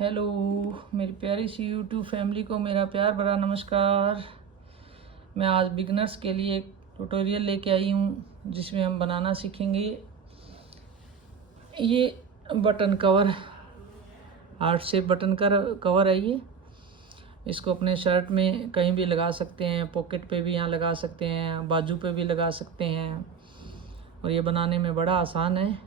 Hello मेरी प्यारी सी YouTube family को मेरा प्यार भरा नमस्कार। मैं आज बिगनर्स के लिए एक ट्यूटोरियल लेके आई हूँ जिसमें हम बनाना सीखेंगे ये button cover. Heart shape button का कवर है ये। इसको अपने शर्ट में कहीं भी लगा सकते हैं, पॉकेट पे भी यहाँ लगा सकते हैं, बाजू पे भी लगा सकते हैं। और ये बनाने में बड़ा आसान है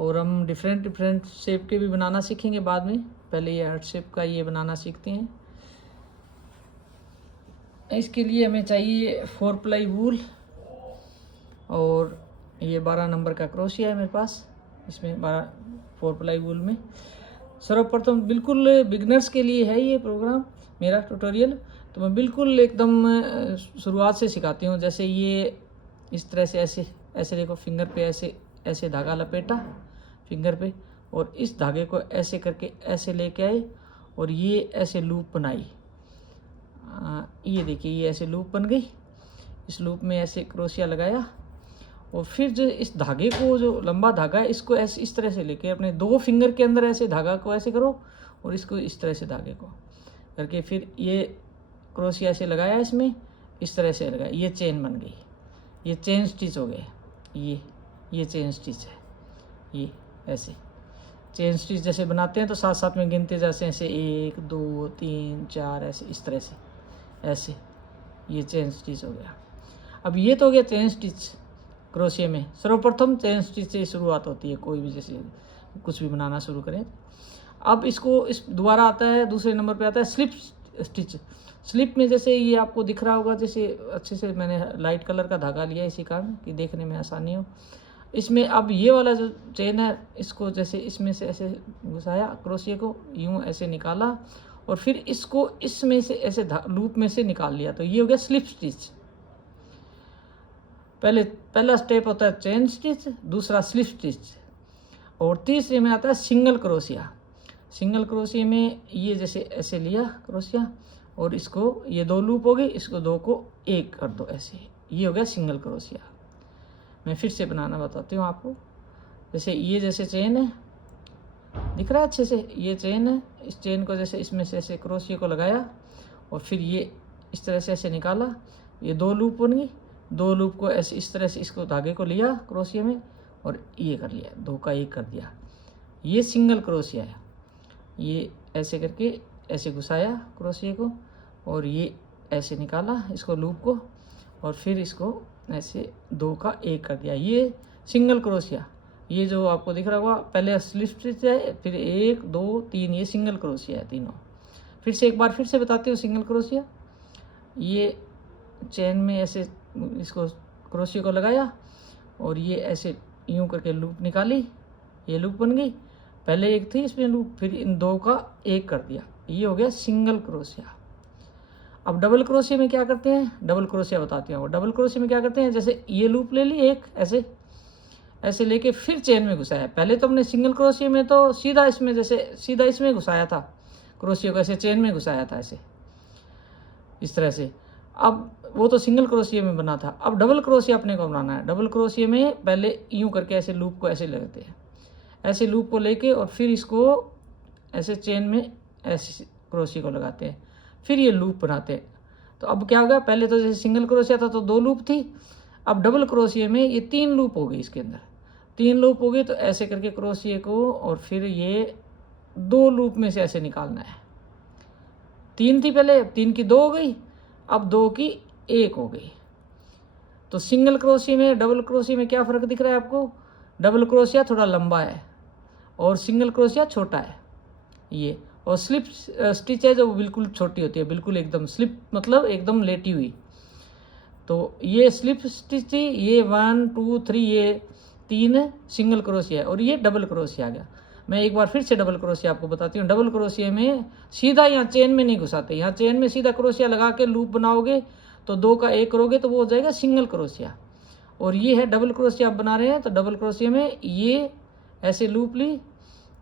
और हम डिफरेंट शेप के भी बनाना सीखेंगे बाद में। पहले ये हार्ट शेप का ये बनाना सीखते हैं। इसके लिए हमें चाहिए 4 प्लाई वूल और ये 12 नंबर का क्रोशिया है मेरे पास। इसमें 4 प्लाई वूल में सर्वप्रथम बिल्कुल बिगनर्स के लिए है ये प्रोग्राम, मेरा ट्यूटोरियल। तो मैं बिल्कुल एकदम शुरुआत से सिखाती हूँ। जैसे ये इस तरह से ऐसे देखो, फिंगर पे ऐसे धागा लपेटा फिंगर पे, और इस धागे को ऐसे करके ऐसे लेके आए और ये ऐसे लूप बनाई। ये देखिए, ये ऐसे लूप बन गई। इस लूप में ऐसे क्रोशिया लगाया और फिर जो इस धागे को, जो लंबा धागा है, इसको ऐसे इस तरह से लेके अपने 2 फिंगर के अंदर ऐसे धागा को ऐसे करो और इसको इस तरह से धागे को करके फिर ये क्रोशिया ऐसे लगाया, इसमें इस तरह से लगाया। ये चेन बन गई, ये चेन स्टिच हो गए। ये चेन स्टिच है। ये ऐसे चेन स्टिच जैसे बनाते हैं तो साथ साथ में गिनते जैसे ऐसे 1 2 3 4 ऐसे इस तरह से ऐसे, ये चेन स्टिच हो गया। अब ये तो हो गया चेन स्टिच क्रोशिया में। सर्वप्रथम चेन स्टिच से शुरुआत होती है, कोई भी जैसे कुछ भी बनाना शुरू करें। अब इसको इस दोबारा आता है, दूसरे नंबर पे आता है स्लिप स्टिच। स्लिप में जैसे ये आपको दिख रहा होगा, जैसे अच्छे से मैंने लाइट कलर का धागा लिया इसी कारण कि देखने में आसानी हो। इसमें अब ये वाला जो चेन है, इसको जैसे इसमें से ऐसे घुसाया, क्रोशिया को यूं ऐसे निकाला और फिर इसको इसमें से ऐसे लूप में से निकाल लिया। तो ये हो गया स्लिप स्टिच। पहला स्टेप होता है चेन स्टिच, दूसरा स्लिप स्टिच, और तीसरे में आता है सिंगल क्रोशिया। सिंगल क्रोशिया में ये जैसे ऐसे लिया क्रोशिया और इसको, ये 2 लूप हो गई, इसको 2 को 1 कर दो ऐसे, ये हो गया सिंगल क्रोशिया। मैं फिर से बनाना बताती हूँ आपको। जैसे चेन है, दिख रहा है अच्छे से, ये चेन है। इस चेन को जैसे इसमें से ऐसे क्रोशिया को लगाया और फिर ये इस तरह से ऐसे निकाला, ये 2 लूप बन गई। 2 लूप को ऐसे इस तरह से इसको धागे को लिया क्रोशिया में और ये कर लिया, 2 का 1 कर दिया। ये सिंगल क्रोशिया है। ये ऐसे करके ऐसे घुसाया क्रोशिया को और ये ऐसे निकाला इसको लूप को और फिर इसको ऐसे 2 का 1 कर दिया। ये सिंगल क्रोशिया। ये जो आपको दिख रहा होगा, पहले स्लिप स्टिच है, फिर 1 2 3, ये सिंगल क्रोशिया है तीनों। फिर से एक बार फिर से बताती हूँ सिंगल क्रोशिया। ये चेन में ऐसे इसको क्रोशिया को लगाया और ये ऐसे यूं करके लूप निकाली, ये लूप बन गई। पहले एक थी इसमें लूप, फिर इन 2 का 1 कर दिया, ये हो गया सिंगल क्रोशिया। अब डबल क्रोशिया में क्या करते हैं, डबल क्रोशिया बताती हूँ। डबल क्रोशिया में क्या करते हैं, जैसे ये लूप ले ली एक ऐसे लेके फिर चेन में घुसाया। पहले तो हमने सिंगल क्रोशिया में तो सीधा इसमें घुसाया था क्रोशिया को, ऐसे चेन में घुसाया था ऐसे इस तरह से। अब वो तो सिंगल क्रोशिया में बना था। अब डबल क्रोशिया अपने को बनाना है। डबल क्रोशिया में पहले यूं करके ऐसे लूप को ऐसे लेते हैं, ऐसे लूप को लेके और फिर इसको ऐसे चेन में ऐसे क्रोशिया को लगाते हैं, फिर ये लूप बनाते हैं। तो अब क्या होगा, पहले तो जैसे सिंगल क्रोशिया था तो 2 लूप थी, अब डबल क्रोशिया में ये 3 लूप हो गई। इसके अंदर 3 लूप हो गई, तो ऐसे करके क्रोशिया को और फिर ये 2 लूप में से ऐसे निकालना है। 3 थी पहले, 3 की 2 हो गई, अब 2 की 1 हो गई। तो सिंगल क्रोशिया में डबल क्रोशिया में क्या फ़र्क दिख रहा है आपको, डबल क्रोशिया थोड़ा लंबा है और सिंगल क्रोशिया छोटा है ये। और स्लिप स्टिच है जो बिल्कुल छोटी होती है, बिल्कुल एकदम स्लिप मतलब एकदम लेटी हुई। तो ये स्लिप स्टिच थी, ये 1 2 3, ये 3 सिंगल क्रोशिया है और ये डबल क्रोशिया आ गया। मैं एक बार फिर से डबल क्रोशिया आपको बताती हूँ। डबल क्रोशिया में सीधा यहाँ चेन में नहीं घुसाते, यहाँ चेन में सीधा क्रोशिया लगा के लूप बनाओगे तो 2 का 1 करोगे तो वो हो जाएगा सिंगल क्रोशिया। और ये है डबल क्रोशिया आप बना रहे हैं, तो डबल क्रोशिया में ये ऐसे लूप ली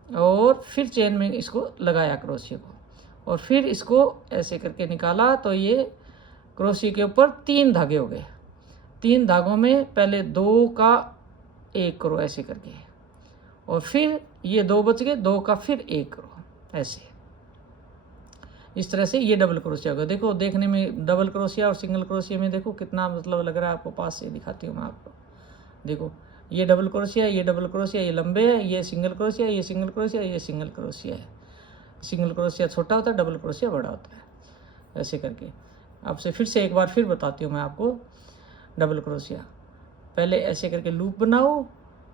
और फिर चेन में इसको लगाया क्रोशिया को और फिर इसको ऐसे करके निकाला, तो ये क्रोशिया के ऊपर 3 धागे हो गए। 3 धागों में पहले 2 का 1 करो ऐसे करके और फिर ये 2 बच गए, 2 का फिर 1 करो, ऐसे। इस तरह से ये डबल क्रोशिया होगा। देखो देखने में डबल क्रोशिया और सिंगल क्रोशिया में देखो कितना मतलब लग रहा है आपको। पास से दिखाती हूँ मैं आपको। देखो ये डबल क्रोशिया, ये डबल क्रोशिया, ये लंबे है, ये सिंगल क्रोशिया, ये सिंगल क्रोशिया, ये सिंगल क्रोशिया है। सिंगल क्रोशिया छोटा होता है, डबल क्रोशिया बड़ा होता है, ऐसे करके। आपसे फिर से एक बार फिर बताती हूँ मैं आपको डबल क्रोशिया। पहले ऐसे करके लूप बनाओ,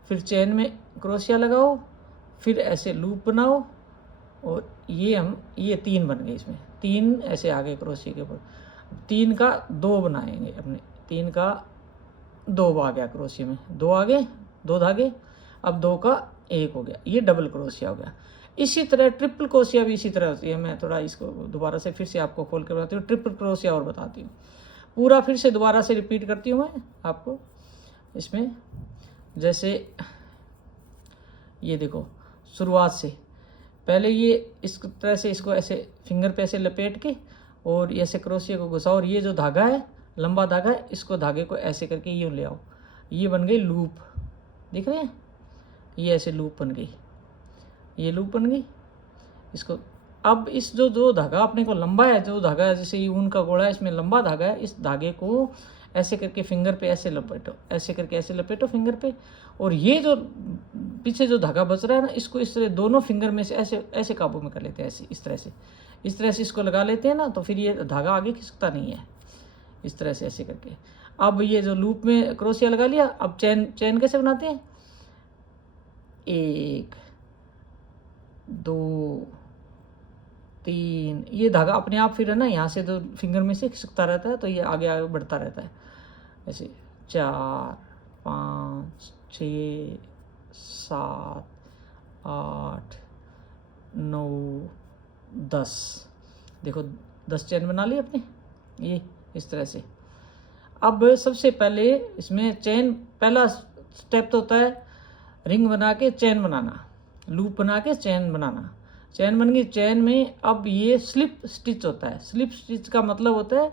फिर चेन में क्रोशिया लगाओ, फिर ऐसे लूप बनाओ, और ये 3 बन गए। इसमें 3 ऐसे आ गए क्रोशिया के ऊपर। 3 का 2 बनाएंगे अपने, 3 का 2 आ गया क्रोशिया में, 2 आ गए, 2 धागे। अब 2 का 1 हो गया, ये डबल क्रोशिया हो गया। इसी तरह ट्रिपल क्रोशिया भी इसी तरह होती है। मैं थोड़ा इसको दोबारा से फिर से आपको खोल कर बताती हूँ, ट्रिपल क्रोशिया और बताती हूँ। पूरा फिर से दोबारा से रिपीट करती हूँ मैं आपको। इसमें जैसे ये देखो, शुरुआत से पहले ये इस तरह से इसको ऐसे फिंगर पे ऐसे लपेट के और ऐसे क्रोशिया को घुसाओ, और ये जो धागा है, लंबा धागा है, इसको धागे को ऐसे करके यूँ ले आओ। ये बन गई लूप, दिख रहे हैं? ये ऐसे लूप बन गई, ये लूप बन गई। इसको अब इस जो धागा अपने को लंबा है, जो धागा है जैसे ये ऊन का गोला है, इसमें लंबा धागा है, इस धागे को ऐसे करके फिंगर पे ऐसे लपेटो, ऐसे करके ऐसे लपेटो फिंगर पे। और ये जो पीछे जो धागा बच रहा है ना, इसको इस तरह दोनों फिंगर में से ऐसे ऐसे काबू में कर लेते हैं, ऐसे इस तरह से इसको लगा लेते हैं ना, तो फिर ये धागा आगे खिसकता नहीं है। इस तरह से ऐसे करके अब ये जो लूप में क्रोशिया लगा लिया। अब चैन कैसे बनाते हैं? 1 2 3, ये धागा अपने आप फिर है ना, यहाँ से तो फिंगर में से खिसकता रहता है, तो ये आगे आगे बढ़ता रहता है ऐसे। 4 5 6 7 8 9 10, देखो 10 चैन बना ली अपने, ये इस तरह से। अब सबसे पहले इसमें चैन, पहला स्टेप तो होता है रिंग बना के चैन बनाना, लूप बना के चैन बनाना। चैन बन गई, चैन में अब ये स्लिप स्टिच होता है। स्लिप स्टिच का मतलब होता है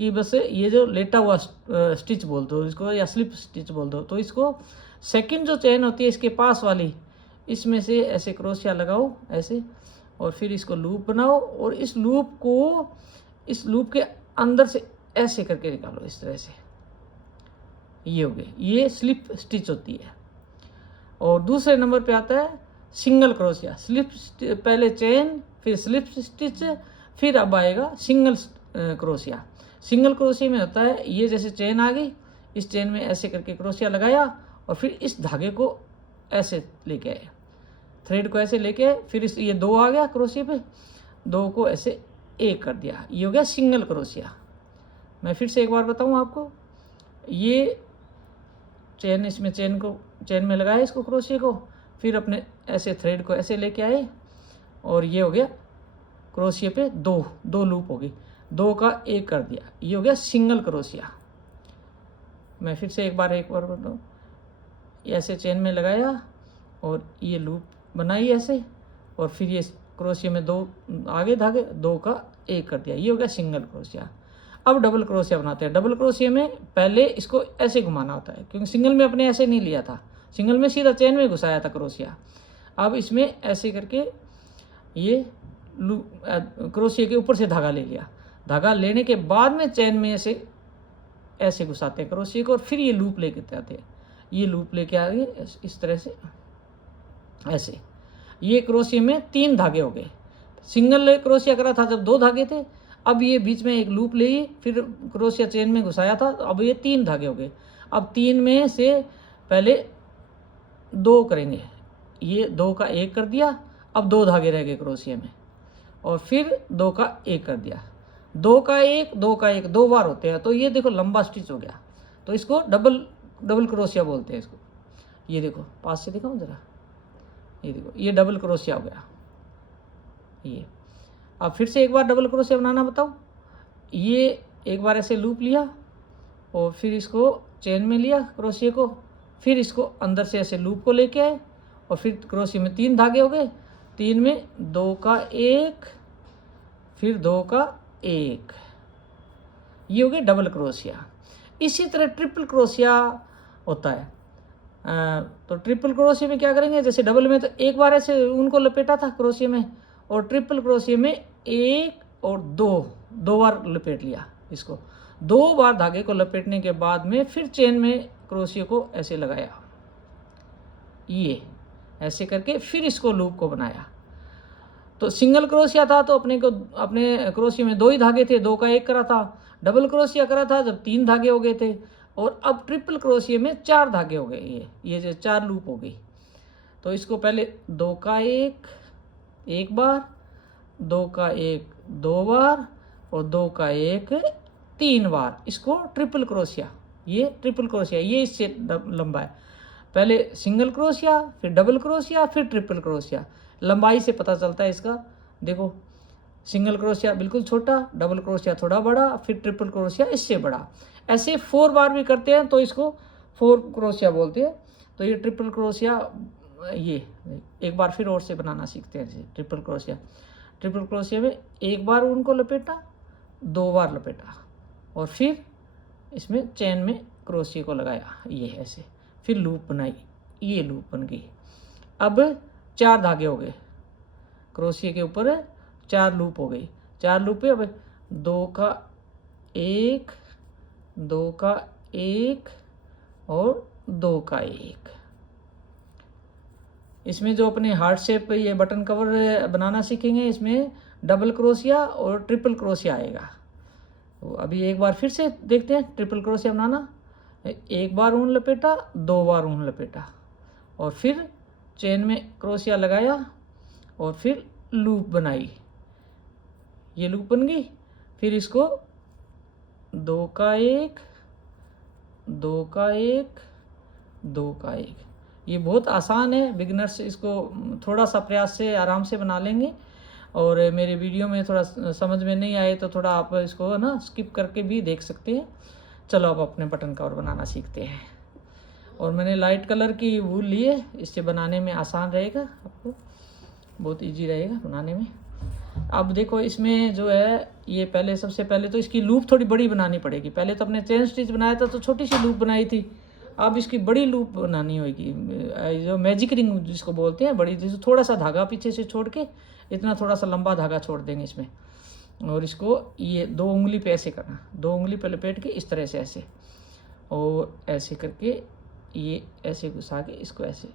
कि बस ये जो लेटा हुआ स्टिच बोल दो इसको, या स्लिप स्टिच बोल दो। तो इसको सेकंड जो चैन होती है इसके पास वाली, इसमें से ऐसे क्रोशिया लगाओ ऐसे, और फिर इसको लूप बनाओ, और इस लूप के अंदर से ऐसे करके निकालो इस तरह से। ये हो गए, ये स्लिप स्टिच होती है। और दूसरे नंबर पे आता है सिंगल क्रोशिया। पहले चेन, फिर स्लिप स्टिच, फिर अब आएगा सिंगल क्रोशिया। सिंगल क्रोशिया में होता है ये जैसे चेन आ गई, इस चेन में ऐसे करके क्रोशिया लगाया, और फिर इस धागे को ऐसे लेके आए, थ्रेड को ऐसे लेके आए, फिर ये 2 आ गया क्रोशिया पे, 2 को ऐसे 1 कर दिया, ये हो गया सिंगल क्रोशिया। मैं फिर से एक बार बताऊँ आपको, ये चेन, इसमें चेन में लगाया इसको क्रोशिया को, फिर अपने ऐसे थ्रेड को ऐसे लेके आए, और ये हो गया क्रोशिया पे 2 लूप हो गई, 2 का 1 कर दिया, ये हो गया सिंगल क्रोशिया। मैं फिर से एक बार बताऊँ, ऐसे चेन में लगाया और ये लूप बनाई ऐसे, और फिर ये क्रोशिया में 2 आगे धागे, 2 का 1 कर दिया, ये हो गया सिंगल क्रोशिया। अब डबल क्रोशिया बनाते हैं। डबल क्रोशिया में पहले इसको ऐसे घुमाना होता है, क्योंकि सिंगल में अपने ऐसे नहीं लिया था, सिंगल में सीधा चेन में घुसाया था क्रोशिया। अब इसमें ऐसे करके ये क्रोशिया के ऊपर से धागा ले लिया, धागा लेने के बाद में चेन में ऐसे घुसाते हैं क्रोशिया को, और फिर ये लूप लेके आते हैं, ये लूप लेके आ गए इस तरह से ऐसे। ये क्रोशिया में 3 धागे हो गए। सिंगल क्रोशिया करा था जब 2 धागे थे, अब ये बीच में एक लूप ले, फिर क्रोशिया चेन में घुसाया था, तो अब ये 3 धागे हो गए। अब 3 में से पहले 2 करेंगे, ये 2 का 1 कर दिया, अब 2 धागे रह गए क्रोशिया में, और फिर 2 का 1 कर दिया, 2 का 1 2 का 1 2 बार होते हैं, तो ये देखो लंबा स्टिच हो गया, तो इसको डबल क्रोशिया बोलते हैं इसको। ये देखो पास से दिखाऊं जरा, ये देखो ये डबल क्रोशिया हो गया ये। अब फिर से एक बार डबल क्रोशिया बनाना बताओ। ये एक बार ऐसे लूप लिया, और फिर इसको चेन में लिया क्रोशिया को, फिर इसको अंदर से ऐसे लूप को लेके आए, और फिर क्रोशिया में 3 धागे हो गए, 3 में 2 का 1, फिर 2 का 1, ये हो गया डबल क्रोशिया। इसी तरह ट्रिपल क्रोशिया होता है। तो ट्रिपल क्रोशिया में क्या करेंगे, जैसे डबल में तो एक बार ऐसे उनको लपेटा था क्रोशिया में, और ट्रिपल क्रोशिया में 1 और 2 बार लपेट लिया इसको। 2 बार धागे को लपेटने के बाद में फिर चेन में क्रोशिया को ऐसे लगाया, ये ऐसे करके फिर इसको लूप को बनाया। तो सिंगल क्रोशिया था तो अपने क्रोशिया में 2 ही धागे थे, 2 का 1 करा था। डबल क्रोशिया करा था जब 3 धागे हो गए थे। और अब ट्रिपल क्रोशिया में 4 धागे हो गए, ये जो 4 लूप हो गई। तो इसको पहले 2 का 1 बार, 2 का 1 2 बार और 2 का 1 3 बार, इसको ट्रिपल क्रोशिया। ये ट्रिपल क्रोशिया, ये इससे लंबा है। पहले सिंगल क्रोशिया, फिर डबल क्रोशिया, फिर ट्रिपल क्रोशिया। लंबाई से पता चलता है इसका। देखो सिंगल क्रोशिया बिल्कुल छोटा, डबल क्रोशिया थोड़ा बड़ा, फिर ट्रिपल क्रोशिया इससे बड़ा। ऐसे 4 बार भी करते हैं तो इसको 4 क्रोशिया बोलते हैं। तो ये ट्रिपल क्रोशिया, ये एक बार फिर और से बनाना सीखते हैं। जैसे ट्रिपल क्रोशिया में 1 बार ऊन को लपेटा, 2 बार लपेटा और फिर इसमें चेन में क्रोशिया को लगाया, ये ऐसे, फिर लूप बनाई, ये लूप बन गई। अब 4 धागे हो गए, क्रोशिया के ऊपर 4 लूप हो गई। 4 लूप पे अब 2 का 1, 2 का 1 और 2 का 1। इसमें जो अपने हार्ट शेप ये बटन कवर बनाना सीखेंगे, इसमें डबल क्रोशिया और ट्रिपल क्रोशिया आएगा। तो अभी एक बार फिर से देखते हैं ट्रिपल क्रोशिया बनाना। 1 बार ऊन लपेटा, 2 बार ऊन लपेटा और फिर चेन में क्रोशिया लगाया और फिर लूप बनाई, ये लूप बन गई। फिर इसको 2 का 1, 2 का 1, 2 का 1। ये बहुत आसान है, बिगिनर्स इसको थोड़ा सा प्रयास से आराम से बना लेंगे। और मेरे वीडियो में थोड़ा समझ में नहीं आए तो थोड़ा आप इसको ना स्किप करके भी देख सकते हैं। चलो अब अपने बटन कवर बनाना सीखते हैं। और मैंने लाइट कलर की वूल ली है, इससे बनाने में आसान रहेगा, आपको बहुत इजी रहेगा बनाने में। अब देखो इसमें जो है ये पहले, सबसे पहले तो इसकी लूप थोड़ी बड़ी बनानी पड़ेगी। पहले तो अपने चेन स्टिच बनाया था तो छोटी सी लूप बनाई थी, अब इसकी बड़ी लूप बनानी होगी, जो मैजिक रिंग जिसको बोलते हैं, बड़ी। जैसे थोड़ा सा धागा पीछे से छोड़ के इतना थोड़ा सा लंबा धागा छोड़ देंगे इसमें, और इसको ये 2 उंगली पे ऐसे करना, 2 उंगली पे लपेट के इस तरह से ऐसे, और ऐसे करके ये ऐसे घुसा के इसको ऐसे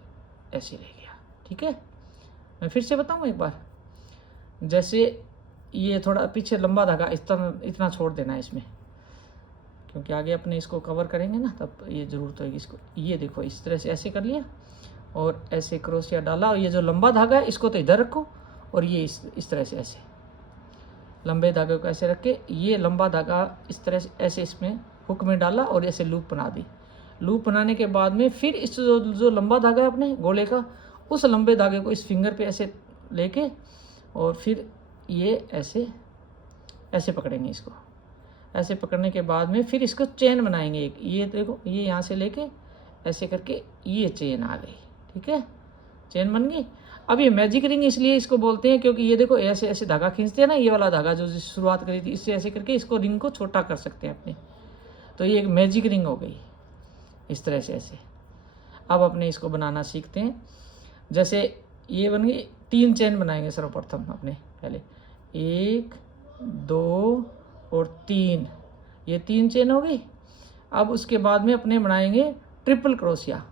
ऐसे रह गया। ठीक है, मैं फिर से बताऊँ एक बार। जैसे ये थोड़ा पीछे लंबा धागा इतना छोड़ देना है इसमें, क्योंकि आगे अपने इसको कवर करेंगे ना, तब ये ज़रूरत होगी इसको। ये देखो इस तरह से ऐसे कर लिया और ऐसे क्रोशिया डाला, और ये जो लंबा धागा है इसको तो इधर रखो, और ये इस तरह से ऐसे लंबे धागे को ऐसे रख के ये लंबा धागा इस तरह से ऐसे इसमें हुक में डाला और ऐसे लूप बना दी। लूप बनाने के बाद में फिर इस जो लंबा धागा है अपने गोले का, उस लंबे धागे को इस फिंगर पे ऐसे लेके और फिर ये ऐसे ऐसे पकड़ेंगे इसको। ऐसे पकड़ने के बाद में फिर इसको चेन बनाएंगे एक। ये देखो ये यहाँ से लेके ऐसे करके ये चेन आ गई। ठीक है, चेन बन गई। अब ये मैजिक रिंग इसलिए इसको बोलते हैं क्योंकि ये देखो ऐसे ऐसे धागा खींचते हैं ना, ये वाला धागा जो शुरुआत करी थी, इससे ऐसे करके इसको रिंग को छोटा कर सकते हैं अपने। तो ये एक मैजिक रिंग हो गई इस तरह से ऐसे। अब अपने इसको बनाना सीखते हैं। जैसे ये बन गई, 3 चेन बनाएंगे सर्वप्रथम अपने। पहले 1 2 और 3, ये 3 चेन हो गई। अब उसके बाद में अपने बनाएंगे ट्रिपल क्रोशिया।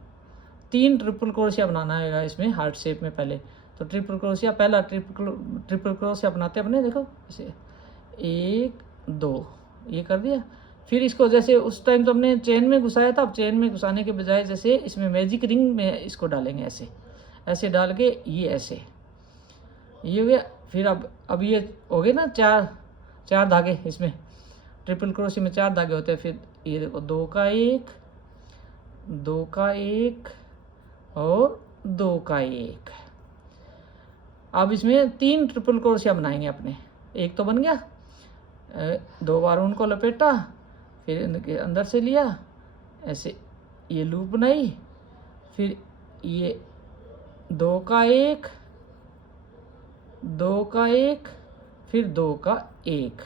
3 ट्रिपल क्रोशिया बनाना है इसमें हार्ट शेप में। पहले तो ट्रिपल क्रोशिया, पहला ट्रिपल क्रोशिया बनाते अपने, देखो इसे 1 2 ये कर दिया। फिर इसको जैसे उस टाइम तो हमने चेन में घुसाया था, अब चेन में घुसाने के बजाय जैसे इसमें मैजिक रिंग में इसको डालेंगे ऐसे ऐसे डाल के ये ऐसे, ये हो गया। फिर अब ये हो गए ना 4 धागे इसमें, ट्रिपल क्रोशिया में 4 धागे होते हैं। फिर ये देखो 2 का 1, 2 का 1 और 2 का 1। अब इसमें 3 ट्रिपल क्रोशिया बनाएंगे अपने। एक तो बन गया, 2 बार उनको लपेटा, फिर इनके अंदर से लिया ऐसे, ये लूप बनाई, फिर ये 2 का 1, 2 का 1, फिर 2 का 1,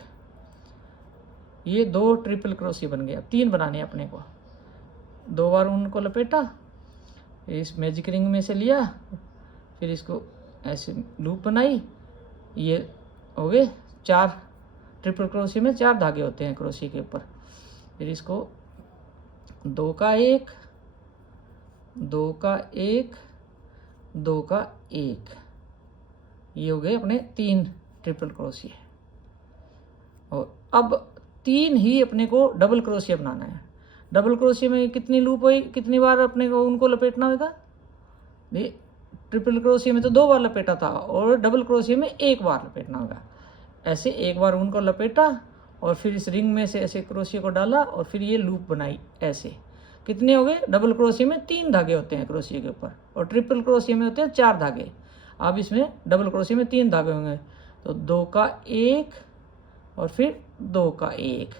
ये 2 ट्रिपल क्रोशिया बन गया। 3 बनाने अपने को। 2 बार उनको लपेटा, इस मैजिक रिंग में से लिया, फिर इसको ऐसे लूप बनाई, ये हो गए 4 ट्रिपल क्रोशिया में 4 धागे होते हैं क्रोशिया के ऊपर। फिर इसको 2 का 1, 2 का 1, 2 का 1, ये हो गए अपने 3 ट्रिपल क्रोशिया। और अब 3 ही अपने को डबल क्रोशिया बनाना है। डबल क्रोशिया में कितनी लूप होगी, कितनी बार अपने को उनको लपेटना होगा? ये ट्रिपल क्रोशिया में तो 2 बार लपेटा था और डबल क्रोशिया में 1 बार लपेटना होगा। ऐसे एक बार उनको लपेटा और फिर इस रिंग में से ऐसे क्रोशिया को डाला और फिर ये लूप बनाई। ऐसे कितने हो गए? डबल क्रोशिया में 3 धागे होते हैं क्रोशिया के ऊपर और ट्रिपल क्रोशिया में होते हैं 4 धागे। अब इसमें डबल क्रोशिया में 3 धागे होंगे, तो 2 का 1 और फिर 2 का 1,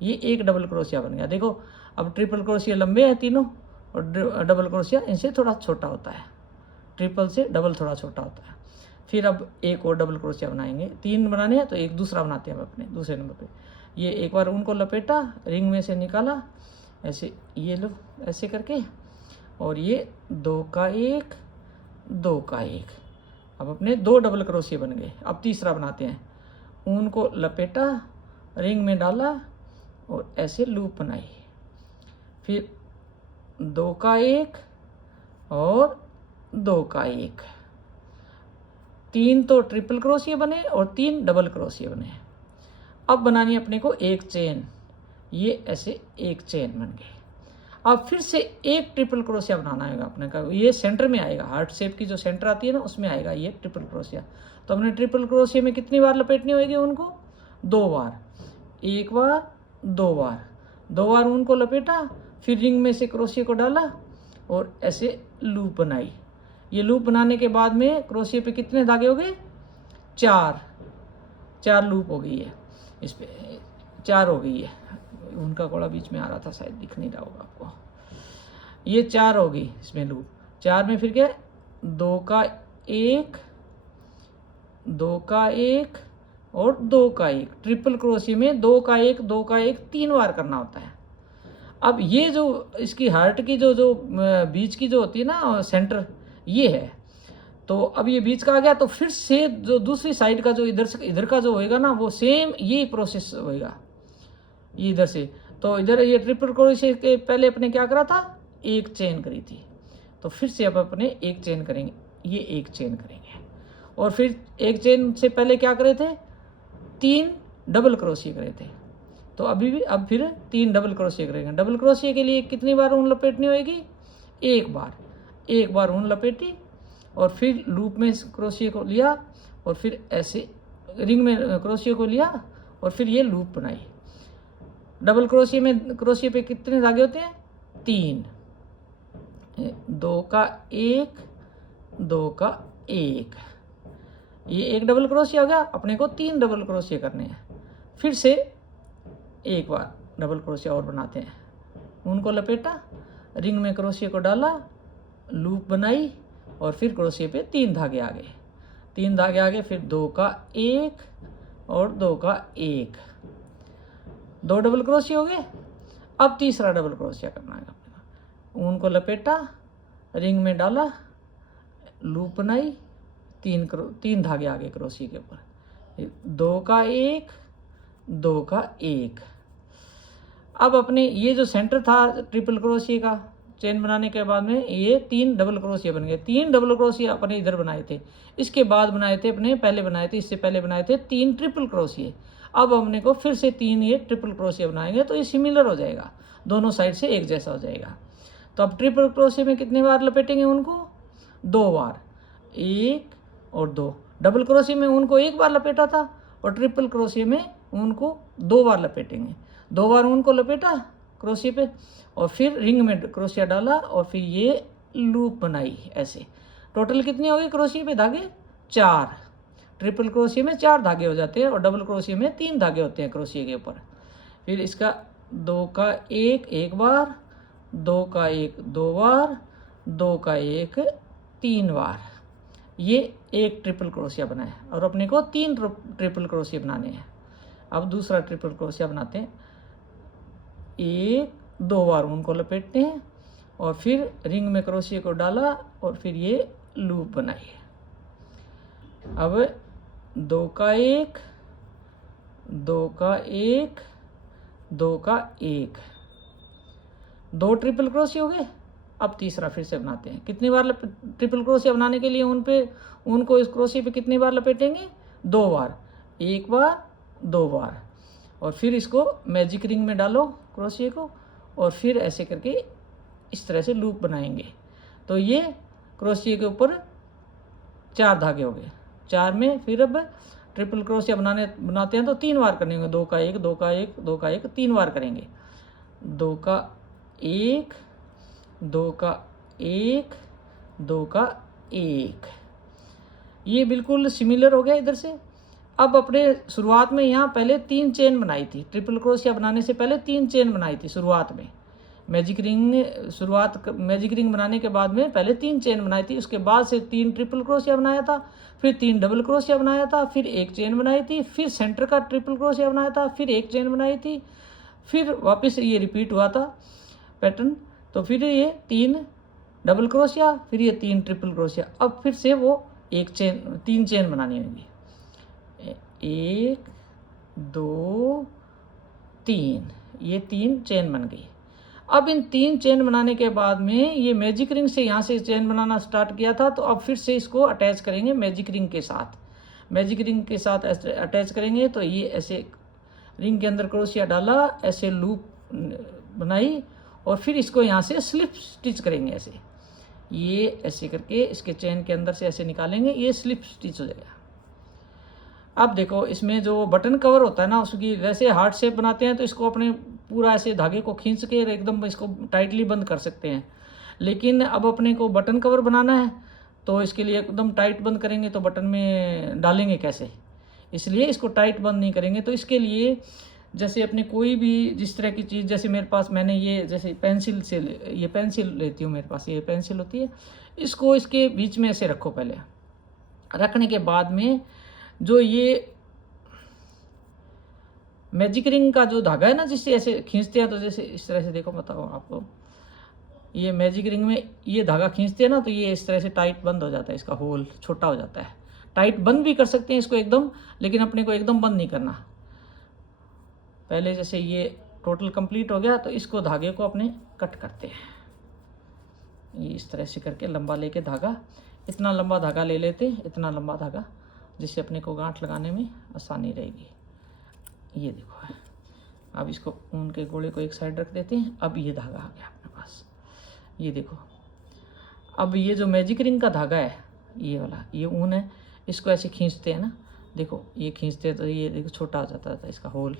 ये एक डबल क्रोशिया बन गया। देखो अब ट्रिपल क्रोशिया लंबे हैं तीनों और डबल क्रोशिया इनसे थोड़ा छोटा होता है, ट्रिपल से डबल थोड़ा छोटा होता है। फिर अब एक और डबल क्रोशिया बनाएंगे, 3 बनाने हैं तो एक दूसरा बनाते हैं अपने दूसरे नंबर पे। ये एक बार उनको लपेटा, रिंग में से निकाला, ऐसे ये लो ऐसे करके, और ये 2 का 1, 2 का 1, अब अपने 2 डबल क्रोशिया बन गए। अब तीसरा बनाते हैं, उनको लपेटा, रिंग में डाला और ऐसे लूप बनाई। फिर 2 का 1 और 2 का 1, 3 तो ट्रिपल क्रोशिया बने और 3 डबल क्रोशिया बने। अब बनानी है अपने को एक चेन, ये ऐसे एक चेन बन गई। अब फिर से एक ट्रिपल क्रोशिया बनाना है अपने का, ये सेंटर में आएगा, हार्ट शेप की जो सेंटर आती है ना उसमें आएगा ये ट्रिपल क्रोशिया। तो हमने ट्रिपल क्रोशिया में कितनी बार लपेटनी होगी उनको? 2 बार, 1 बार, 2 बार, 2 बार उनको लपेटा, फिर रिंग में से क्रोशिया को डाला और ऐसे लूप बनाई। ये लूप बनाने के बाद में क्रोशिया पे कितने धागे हो गए? 4 लूप हो गई है, इस पे 4 हो गई है। उनका कोड़ा बीच में आ रहा था, शायद दिख नहीं रहा होगा आपको। ये 4 हो गई इसमें लूप। 4 में फिर क्या? 2 का 1, 2 का 1 और 2 का 1। ट्रिपल क्रोशिया में 2 का 1, 2 का 1 3 बार करना होता है। अब ये जो इसकी हार्ट की जो बीच की जो होती है ना सेंटर, ये है। तो अब ये बीच का आ गया, तो फिर से जो दूसरी साइड का जो इधर का जो होएगा ना, वो सेम यही प्रोसेस होएगा ये इधर से। तो इधर ये ट्रिपल क्रोशिया के पहले अपने क्या करा था? एक चेन करी थी, तो फिर से अब अपने एक चेन करेंगे, ये एक चेन करेंगे। और फिर एक चेन से पहले क्या करे थे? 3 डबल क्रोशिया करे थे। तो अभी भी अब फिर 3 डबल क्रोशिया करेंगे। डबल क्रोशिया के लिए कितनी बार ऊन लपेटनी होगी? 1 बार, 1 बार ऊन लपेटी और फिर लूप में क्रोशिया को लिया और फिर ऐसे रिंग में क्रोशिया को लिया और फिर ये लूप बनाई। डबल क्रोशिया में क्रोशिया पे कितने धागे होते हैं? 3, 2 का 1, 2 का 1, ये एक डबल क्रोशिया हो गया। अपने को 3 डबल क्रोशिया करने हैं। फिर से एक बार डबल क्रोशिया और बनाते हैं, उनको लपेटा, रिंग में क्रोशिया को डाला, लूप बनाई और फिर क्रोशिया पे 3 धागे आ गए, 3 धागे आ गए। फिर 2 का 1 और 2 का 1, 2 डबल क्रोशिया हो गए। अब तीसरा डबल क्रोशिया करना है अपने, उनको लपेटा, रिंग में डाला, लूप बनाई, 3 धागे आ गए क्रोशिया के ऊपर, 2 का 1, 2 का 1। अब अपने ये जो सेंटर था ट्रिपल क्रोशिया का चेन बनाने के बाद में ये 3 डबल क्रोशिया बन गए। 3 डबल क्रोशिया अपने इधर बनाए थे, इसके बाद बनाए थे अपने पहले बनाए थे, इससे पहले बनाए थे 3 ट्रिपल क्रोशिया। अब हमने को फिर से 3 ये ट्रिपल क्रोशिया बनाएंगे, तो ये सिमिलर हो जाएगा, दोनों साइड से एक जैसा हो जाएगा। तो अब ट्रिपल क्रोशिया में कितनी बार लपेटेंगे उनको? 2 बार, 1 और 2। डबल क्रोशिया में उनको 1 बार लपेटा था और ट्रिपल क्रोशिया में उनको 2 बार लपेटेंगे। 2 बार उनको लपेटा क्रोशिया पे और फिर रिंग में क्रोशिया डाला और फिर ये लूप बनाई। ऐसे टोटल कितनी हो गई क्रोशिया पे धागे? 4। ट्रिपल क्रोशिया में 4 धागे हो जाते हैं और डबल क्रोशिया में 3 धागे होते हैं क्रोशिया के ऊपर। फिर इसका 2 का 1 1 बार, 2 का 1 2 बार, 2 का 1 3 बार, ये एक ट्रिपल क्रोशिया बना है। और अपने को 3 ट्रिपल क्रोशिया बनाने हैं। अब दूसरा ट्रिपल क्रोशिया बनाते हैं, 1 2 बार उनको लपेटते हैं और फिर रिंग में क्रोशिया को डाला और फिर ये लूप बनाई। अब 2 का 1, 2 का 1, 2 का 1, 2 ट्रिपल क्रोशिया हो गए। अब तीसरा फिर से बनाते हैं। कितनी बार ट्रिपल क्रोशिया बनाने के लिए उनको इस क्रोशिया पे कितनी बार लपेटेंगे? 2 बार, 1 बार, 2 बार, और फिर इसको मैजिक रिंग में डालो क्रोशिया को, और फिर ऐसे करके इस तरह से लूप बनाएंगे। तो ये क्रोशिया के ऊपर 4 धागे हो गए। 4 में फिर अब ट्रिपल क्रोशिया बनाते हैं तो 3 बार करेंगे। 2 का 1, 2 का 1, 2 का 1, 3 बार करेंगे। 2 का 1, 2 का 1, 2 का 1, ये बिल्कुल सिमिलर हो गया इधर से। अब अपने शुरुआत में यहाँ पहले 3 चेन बनाई थी, ट्रिपल क्रोशिया बनाने से पहले 3 चेन बनाई थी शुरुआत में। मैजिक रिंग बनाने के बाद में पहले 3 चेन बनाई थी, उसके बाद से 3 ट्रिपल क्रोशिया बनाया था, फिर 3 डबल क्रोशिया बनाया था, फिर 1 चेन बनाई थी, फिर सेंटर का ट्रिपल क्रोशिया बनाया था, फिर 1 चेन बनाई थी, फिर वापस ये रिपीट हुआ था पैटर्न। तो फिर ये 3 डबल क्रोशिया, फिर ये 3 ट्रिपल क्रोशिया। अब फिर से वो 3 चेन बनानी होगी। 1, 2, 3, ये 3 चेन बन गई। अब इन 3 चेन बनाने के बाद में ये मैजिक रिंग से यहाँ से चेन बनाना स्टार्ट किया था, तो अब फिर से इसको अटैच करेंगे मैजिक रिंग के साथ। मैजिक रिंग के साथ अटैच करेंगे तो ये ऐसे रिंग के अंदर क्रोशिया डाला, ऐसे लूप बनाई, और फिर इसको यहाँ से स्लिप स्टिच करेंगे। ऐसे ये ऐसे करके इसके चेन के अंदर से ऐसे निकालेंगे, ये स्लिप स्टिच हो जाएगा। अब देखो इसमें जो बटन कवर होता है ना, उसकी वैसे हार्ट शेप बनाते हैं तो इसको अपने पूरा ऐसे धागे को खींच के एकदम इसको टाइटली बंद कर सकते हैं। लेकिन अब अपने को बटन कवर बनाना है तो इसके लिए एकदम टाइट बंद करेंगे तो बटन में डालेंगे कैसे, इसलिए इसको टाइट बंद नहीं करेंगे। तो इसके लिए जैसे अपने कोई भी जिस तरह की चीज़, जैसे मेरे पास मैंने ये जैसे पेंसिल से ये पेंसिल लेती हूँ, मेरे पास ये पेंसिल होती है, इसको इसके बीच में ऐसे रखो। पहले रखने के बाद में जो ये मैजिक रिंग का जो धागा है ना, जिससे ऐसे खींचते हैं, तो जैसे इस तरह से देखो, बताओ आपको, ये मैजिक रिंग में ये धागा खींचते हैं ना, तो ये इस तरह से टाइट बंद हो जाता है, इसका होल छोटा हो जाता है। टाइट बंद भी कर सकते हैं इसको एकदम, लेकिन अपने को एकदम बंद नहीं करना। पहले जैसे ये टोटल कंप्लीट हो गया तो इसको धागे को अपने कट करते हैं, ये इस तरह से करके लंबा लेके धागा, इतना लंबा धागा ले लेते हैं, इतना लंबा धागा, जिससे अपने को गांठ लगाने में आसानी रहेगी। ये देखो, अब इसको ऊन के गोले को एक साइड रख देते हैं। अब ये धागा आ गया अपने पास, ये देखो। अब ये जो मैजिक रिंग का धागा है, ये वाला, ये ऊन है, इसको ऐसे खींचते हैं ना, देखो ये खींचते हैं तो ये देखो छोटा हो जाता था इसका होल,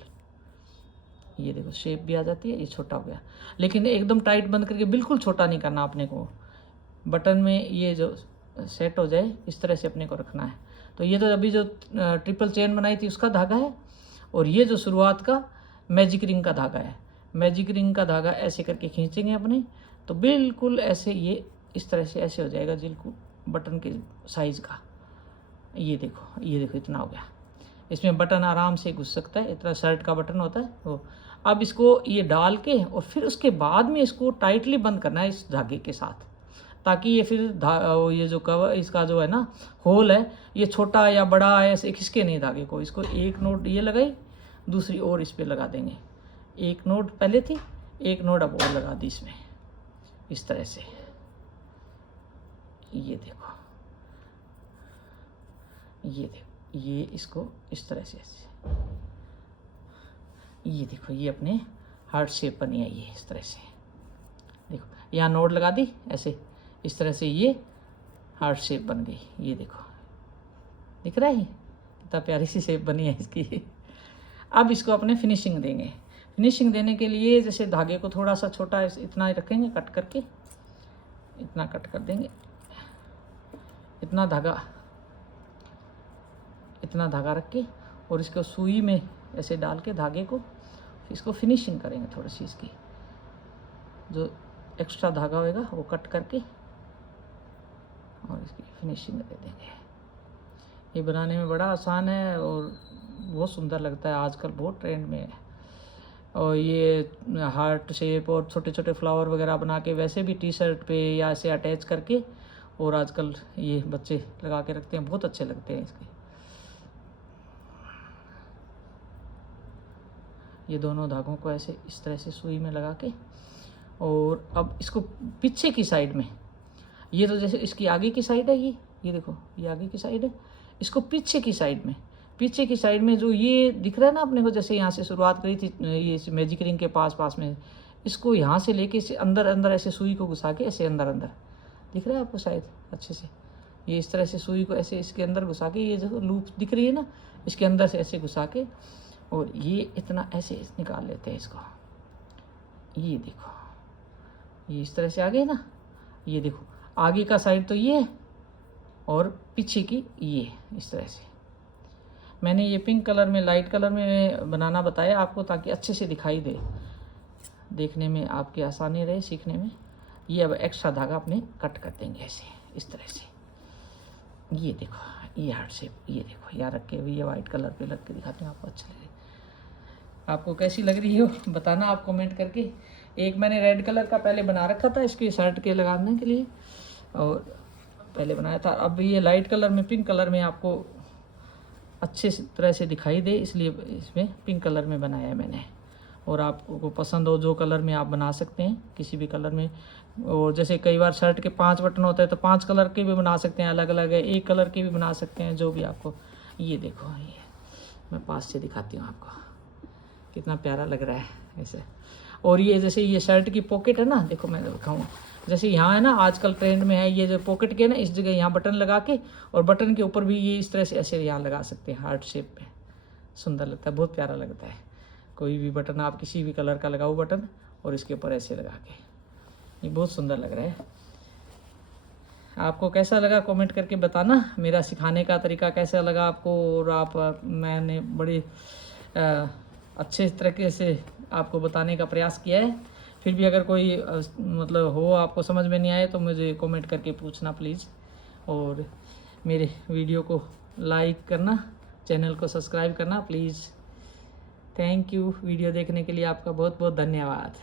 ये देखो शेप भी आ जाती है, ये छोटा हो गया। लेकिन एकदम टाइट बंद करके बिल्कुल छोटा नहीं करना अपने को, बटन में ये जो सेट हो जाए इस तरह से अपने को रखना है। तो ये तो अभी जो ट्रिपल चेन बनाई थी उसका धागा है, और ये जो शुरुआत का मैजिक रिंग का धागा है। मैजिक रिंग का धागा ऐसे करके खींचेंगे अपने, तो बिल्कुल ऐसे ये इस तरह से ऐसे हो जाएगा, बिल्कुल बटन के साइज़ का। ये देखो, ये देखो, इतना हो गया। इसमें बटन आराम से घुस सकता है, इतना शर्ट का बटन होता है वो। अब इसको ये डाल के और फिर उसके बाद में इसको टाइटली बंद करना है इस धागे के साथ, ताकि ये फिर ये जो कवर इसका जो है ना होल है, ये छोटा या बड़ा है ऐसे खिसके नहीं धागे को। इसको एक नोट ये लगाई, दूसरी और इस पे लगा देंगे। एक नोट पहले थी, एक नोट अब और लगा दी इसमें, इस तरह से। ये देखो, ये देखो, ये इसको इस तरह से ऐसे, ये देखो, ये अपने हार्ट शेप बनी आई है इस तरह से। देखो यहाँ नोट लगा दी ऐसे, इस तरह से ये हार्ट शेप बन गई। ये देखो, दिख रहा है कितना प्यारी सी शेप बनी है इसकी। अब इसको अपने फिनिशिंग देंगे। फिनिशिंग देने के लिए जैसे धागे को थोड़ा सा छोटा इतना रखेंगे, कट करके इतना कट कर देंगे, इतना धागा रख के, और इसको सुई में ऐसे डाल के धागे को इसको फिनिशिंग करेंगे। थोड़ी सी इसकी जो एक्स्ट्रा धागा होएगा वो कट करके और इसकी फिनिशिंग दे देंगे। ये बनाने में बड़ा आसान है और बहुत सुंदर लगता है, आजकल बहुत ट्रेंड में है। और ये हार्ट शेप और छोटे छोटे फ्लावर वगैरह बना के वैसे भी टी शर्ट पे या ऐसे अटैच करके, और आजकल ये बच्चे लगा के रखते हैं, बहुत अच्छे लगते हैं इसके। ये दोनों धागों को ऐसे इस तरह से सुई में लगा के, और अब इसको पीछे की साइड में, ये तो जैसे इसकी आगे की साइड है, ये देखो ये आगे की साइड है, इसको पीछे की साइड में, पीछे की साइड में जो ये दिख रहा है ना अपने को, जैसे यहाँ से शुरुआत करी थी ये मैजिक रिंग के पास में, इसको यहाँ से लेके इसे अंदर अंदर ऐसे सुई को घुसा के ऐसे अंदर अंदर, दिख रहा है आपको शायद अच्छे से, ये इस तरह से सुई को ऐसे इसके अंदर घुसा के, ये जो लूप दिख रही है ना इसके अंदर से ऐसे घुसा के, और ये इतना ऐसे निकाल लेते हैं इसको। ये देखो ये इस तरह से आ गए ना, ये देखो आगे का साइड तो ये है और पीछे की ये इस तरह से। मैंने ये पिंक कलर में, लाइट कलर में बनाना बताया आपको ताकि अच्छे से दिखाई दे, देखने में आपकी आसानी रहे, सीखने में। ये अब एक्स्ट्रा धागा अपने कट कर देंगे ऐसे इस तरह से। ये देखो ये हार्ट शेप, ये देखो यहाँ रख के भी, ये वाइट कलर पे लग के दिखाते हैं आपको, अच्छा लगे। आपको कैसी लग रही हो बताना आप कमेंट करके। एक मैंने रेड कलर का पहले बना रखा था इसके शर्ट के लगाने के लिए, और पहले बनाया था। अब ये लाइट कलर में, पिंक कलर में आपको अच्छे तरह से दिखाई दे इसलिए इसमें पिंक कलर में बनाया है मैंने। और आपको पसंद हो जो कलर में आप बना सकते हैं, किसी भी कलर में। और जैसे कई बार शर्ट के 5 बटन होते हैं तो 5 कलर के भी बना सकते हैं, अलग अलग है, एक कलर के भी बना सकते हैं, जो भी आपको। ये देखो ये मैं पास से दिखाती हूँ आपको, कितना प्यारा लग रहा है ऐसे। और ये जैसे ये शर्ट की पॉकेट है ना, देखो मैं दिखाऊँ, जैसे यहाँ है ना आजकल ट्रेंड में है ये जो पॉकेट के ना, इस जगह यहाँ बटन लगा के, और बटन के ऊपर भी ये इस तरह से ऐसे यहाँ लगा सकते हैं हार्ट शेप पे। सुंदर लगता है, बहुत प्यारा लगता है। कोई भी बटन आप किसी भी कलर का लगाओ बटन, और इसके ऊपर ऐसे लगा के, ये बहुत सुंदर लग रहा है। आपको कैसा लगा कमेंट करके बताना, मेरा सिखाने का तरीका कैसा लगा आपको। और मैंने बड़े अच्छे तरीके से आपको बताने का प्रयास किया है। फिर भी अगर कोई मतलब हो आपको समझ में नहीं आए तो मुझे कमेंट करके पूछना प्लीज़। और मेरे वीडियो को लाइक करना, चैनल को सब्सक्राइब करना प्लीज़। थैंक यू वीडियो देखने के लिए, आपका बहुत बहुत धन्यवाद।